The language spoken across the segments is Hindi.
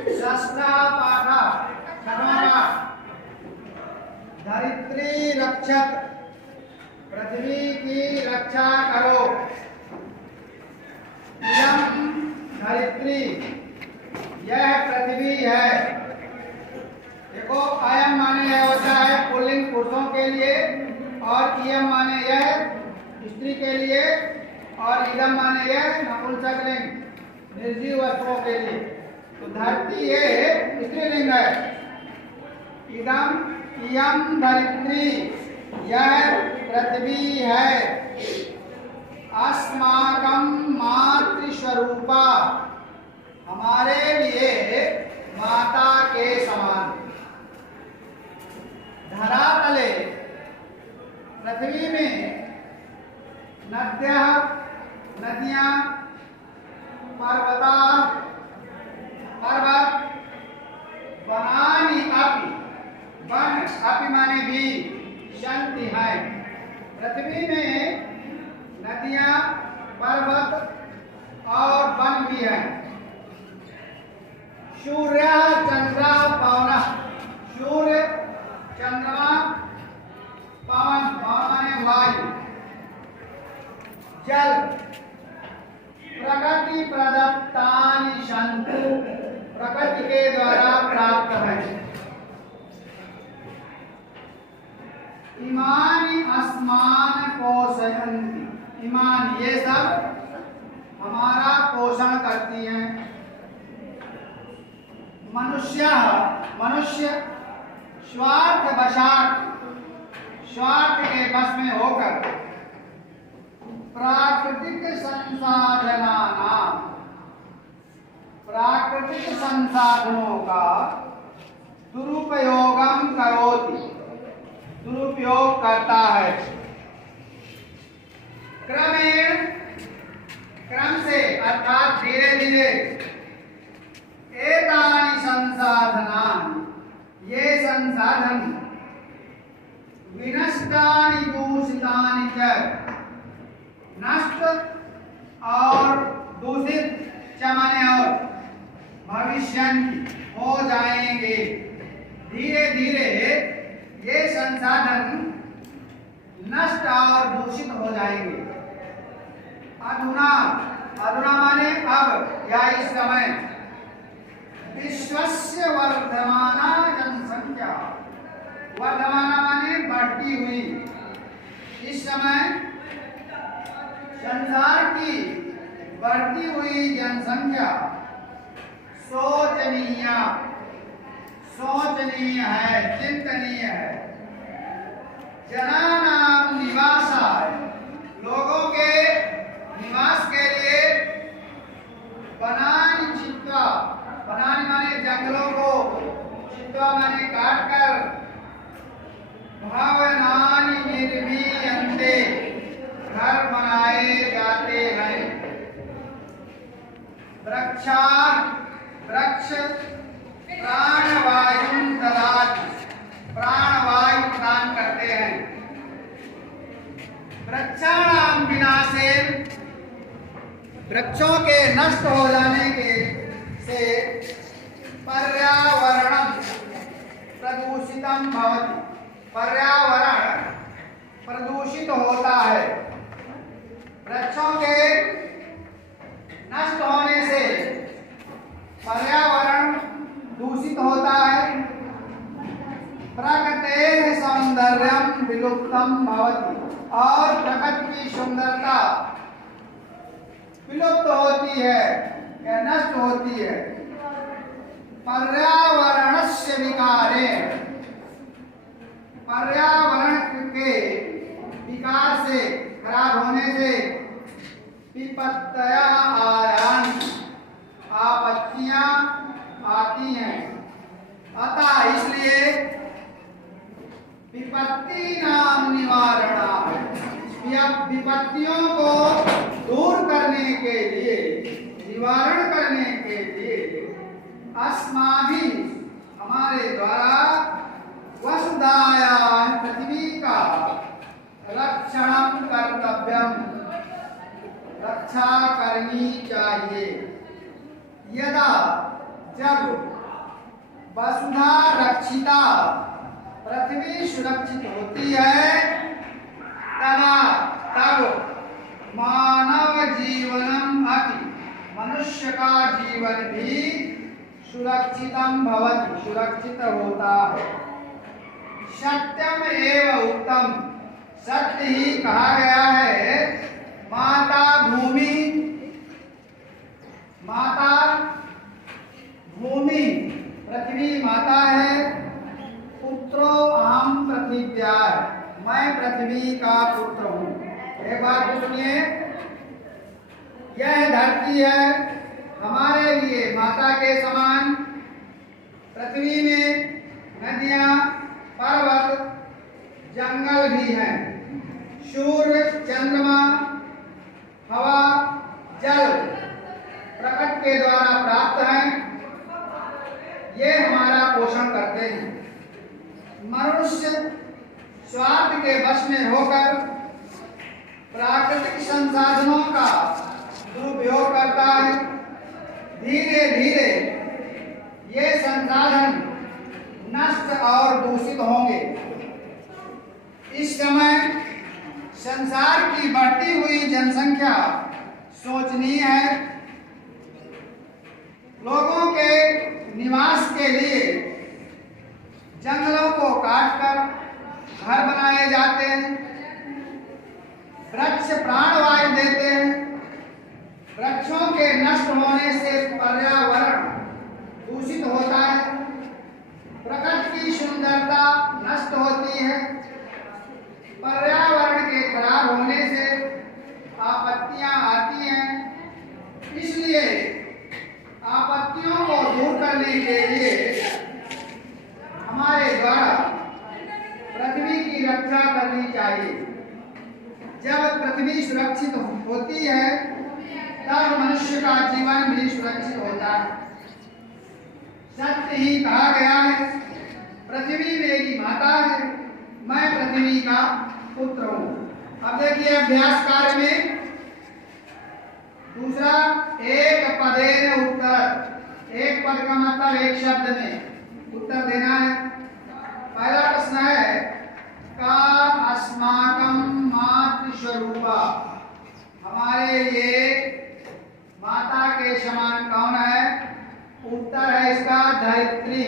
षष्ठा पाठ छठवां पाठ। धरित्री रक्षक, पृथ्वी की रक्षा करो। इयं धरित्री, यह पृथ्वी है। देखो अयम माने यह होता है पुल्लिंग पुरुषों के लिए, और इयम माने यह स्त्री के लिए, और इदम माने यह नपुंसकलिंग निर्जीव वस्तुओं के लिए। तो धरती ये स्त्रीलिंग है। इदम इयम धरित्री, यह पृथ्वी है। अस्माकं मातृस्वरूपा, हमारे लिए माता के समान। धरातले, पृथ्वी में नद्यः, नदियां, पर्वता, पर्वत, वनानि अपि, वन अपि माने भी, सन्ति है। पृथ्वी में नदियां, पर्वत और वन भी है। सूर्य चंद्र पवन, सूर्य चंद्रमा, पवन, पवन माने वायु, जल, प्रकृति प्रदत्तानि सन्तु, प्रकृति के द्वारा प्राप्त है। इमानि अस्मान पोषयन्ति, ईमान ये सब हमारा पोषण करती हैं। मनुष्य स्वार्थवशात्, स्वार्थ के बस में होकर प्राकृतिक संसाधनों का दुरुपयोगम करोति, दुरुपयोग करता है। क्रमेण, क्रम से अर्थात धीरे धीरे, एतानि संसाधनानि, ये संसाधन, विनष्टानि दूषितानि च, नष्ट और दूषित च माने और, भविष्यन्ति हो जाएंगे। धीरे धीरे ये संसाधन नष्ट और दूषित हो जाएंगे। अधुना, अधुना माने अब या इस समय, विश्वस्य वर्धमाना जनसंख्या, वर्धमाना माने बढ़ती हुई, इस समय संसार की बढ़ती हुई जनसंख्या शोचनीय, सोचनीय है, चिंतनीय है। जनानां निवासाय, लोगों के निवास के लिए, वनानि छित्त्वा, वनानि माने जंगलों को, छित्त्वा माने काटकर, भवनानि निर्मीयन्ते, घर बनाए जाते हैं। वृक्ष प्राणवायु ददाति, प्राणवायु प्रदान करते हैं। वृक्षाणां विनाशेन, वृक्षों के नष्ट हो जाने के से पर्यावरणं प्रदूषितं भवति, पर्यावरण प्रदूषित होता है। वृक्षों के नष्ट होने से पर्यावरण दूषित होता है। प्रकृतेः सौंदर्यं विलुप्तं भवति, और प्रकृति की सुंदरता विलुप्त होती है या नष्ट होती है। पर्यावरणस्य विकारे, पर्यावरण के विकार से, खराब होने से, विपत्तयः आयान्ति, आपत्तियां आती हैं। अतः इसलिए विपत्ति नाम निवारणाय, विपत्तियों को दूर करने के लिए, निवारण करने के लिए, अस्माभिः, हमारे द्वारा, वसुधायाः, पृथ्वी का रक्षणं कर्तव्यम, रक्षा करनी चाहिए। यदा, जब वसुधा रक्षिता, पृथ्वी सुरक्षित होती है तदा तब मानव जीवनम अपि, मनुष्य का जीवन भी सुरक्षितम भवति, सुरक्षित होता है। सत्यम एव उत्तम, सत्य ही कहा गया है। माता भूमि, माता भूमि पृथ्वी माता है। पुत्रो अहम पृथिव्याः, मैं पृथ्वी का पुत्र हूँ। एक बात सुनिए, यह धरती है हमारे लिए माता के समान। पृथ्वी में नदियाँ, पर्वत, जंगल भी हैं। सूर्य, चंद्रमा, हवा, जल प्रकृति के द्वारा प्राप्त हैं। ये हमारा पोषण करते हैं। मनुष्य स्वार्थ के वश में होकर प्राकृतिक संसाधनों का दुरुपयोग करता है। धीरे धीरे ये संसाधन नष्ट और दूषित होंगे। इस समय संसार की बढ़ती हुई जनसंख्या सोचनीय है। लोगों के निवास के लिए जंगलों को काटकर घर बनाए जाते हैं। वृक्ष प्राणवायु देते हैं। वृक्षों के नष्ट होने से पर्यावरण दूषित होता है। प्रकृति की सुंदरता नष्ट होती है। पर्यावरण के खराब होने से आपत्तियां आती हैं। इसलिए आपत्तियों को दूर करने के लिए हमारे द्वारा पृथ्वी की रक्षा करनी चाहिए। जब पृथ्वी सुरक्षित होती है तब मनुष्य का जीवन भी सुरक्षित होता है। सत्य ही कहा गया है, पृथ्वी मेरी माता है, मैं पृथ्वी का पुत्र हूँ। अब देखिए अभ्यास कार्य में दूसरा, एक पदेन उत्तर। एक पद का मतलब एक शब्द में उत्तर देना है। पहला प्रश्न है, का अस्माकं मातृस्वरूपा, हमारे लिए माता के समान कौन है? उत्तर है इसका धरित्री।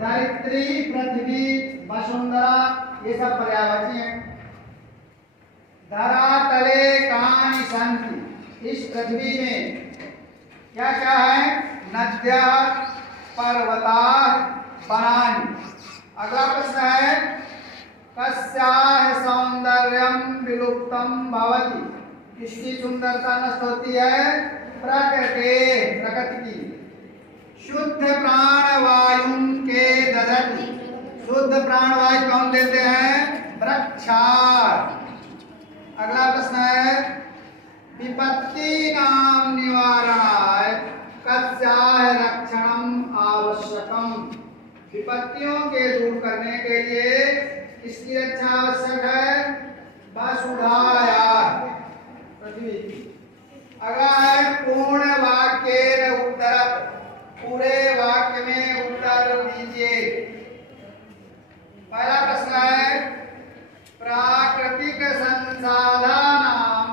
धरित्री, पृथ्वी, वसुंधरा, ये सब पर्यायवाची हैं। धरातले कानि सन्ति, इस पृथ्वी में क्या क्या है? नद्या, पर्वता, वनानि। अगला प्रश्न है, कस्याः सौंदर्यं विलुप्तं भवति, इसकी सुंदरता नष्ट होती है? प्रकृति की। शुद्ध प्राणवायु के ददति, शुद्ध प्राणवायु कौन देते हैं? वृक्षाः। अगला प्रश्न है, विपत्तीनां निवारणाय कस्याः रक्षणम् आवश्यकम्, विपत्तियों के दूर करने के लिए इसकी रक्षा आवश्यक है। वसुधायाः, पृथ्वी की। अगला है, पूर्ण वाक्येन उत्तरत्, पूरे वाक्य में उत्तर दीजिए। पहला प्रश्न है, प्राकृतिक संसाधनानां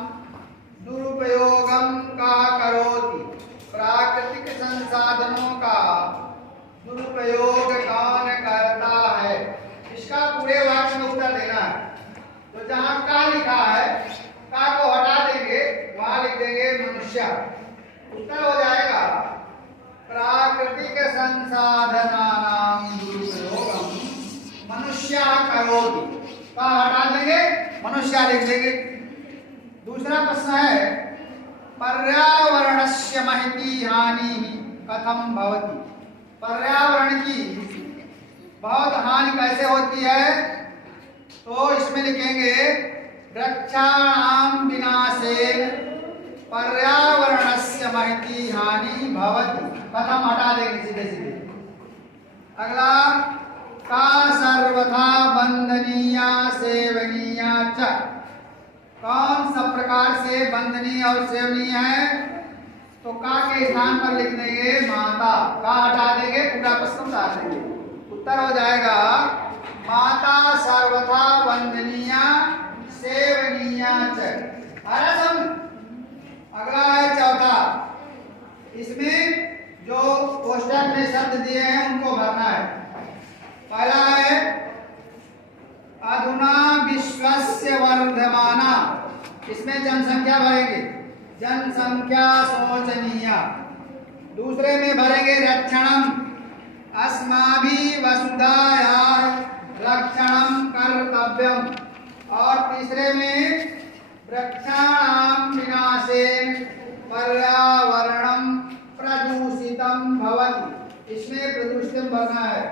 दुरुपयोगम का करोति, प्राकृतिक संसाधनों का दुरुपयोग कौन करता है? इसका पूरे वाक्य में उत्तर देना है। तो जहां का लिखा है, का को हटा देंगे, वहां लिख देंगे मनुष्य। उत्तर हो जाएगा, प्राकृतिक संसाधनानां दुरुपयोगम मनुष्य करोति, का हटा देंगे, मनुष्य लिख देंगे। दूसरा प्रश्न है, पर्यावरणस्य महती हानि कथम भवति, पर्यावरण की बहुत हानि कैसे होती है? तो इसमें लिखेंगे, वृक्षाणां विनाशेन पर्यावरणस्य महती हानि भवति, कथम हटा देंगे सीधे सीधे। अगला, का सर्वथा वंदनीया सेवनीया च, कौन सब प्रकार से वंदनीय और सेवनीय है? तो का के स्थान पर लिख देंगे माता, का हटा देंगे, पूरा प्रश्न उतार देंगे। उत्तर हो जाएगा माता सर्वथा वंदनीया सेवनीया च। समझ। अगला है चौथा। इसमें जो पोस्टर में शब्द दिए हैं उनको भरना है। पहला है अधुना विश्वस्य वर्धमाना। इसमें जनसंख्या भरेंगे, जनसंख्या शोचनीया। दूसरे में भरेंगे रक्षणम, अस्माभिः वसुधायाः रक्षणम कर्तव्यम। और तीसरे में वृक्षाणां विनाशेन पर्यावरणं प्रदूषितं भवति। इसमें प्रदूषितम भरना है।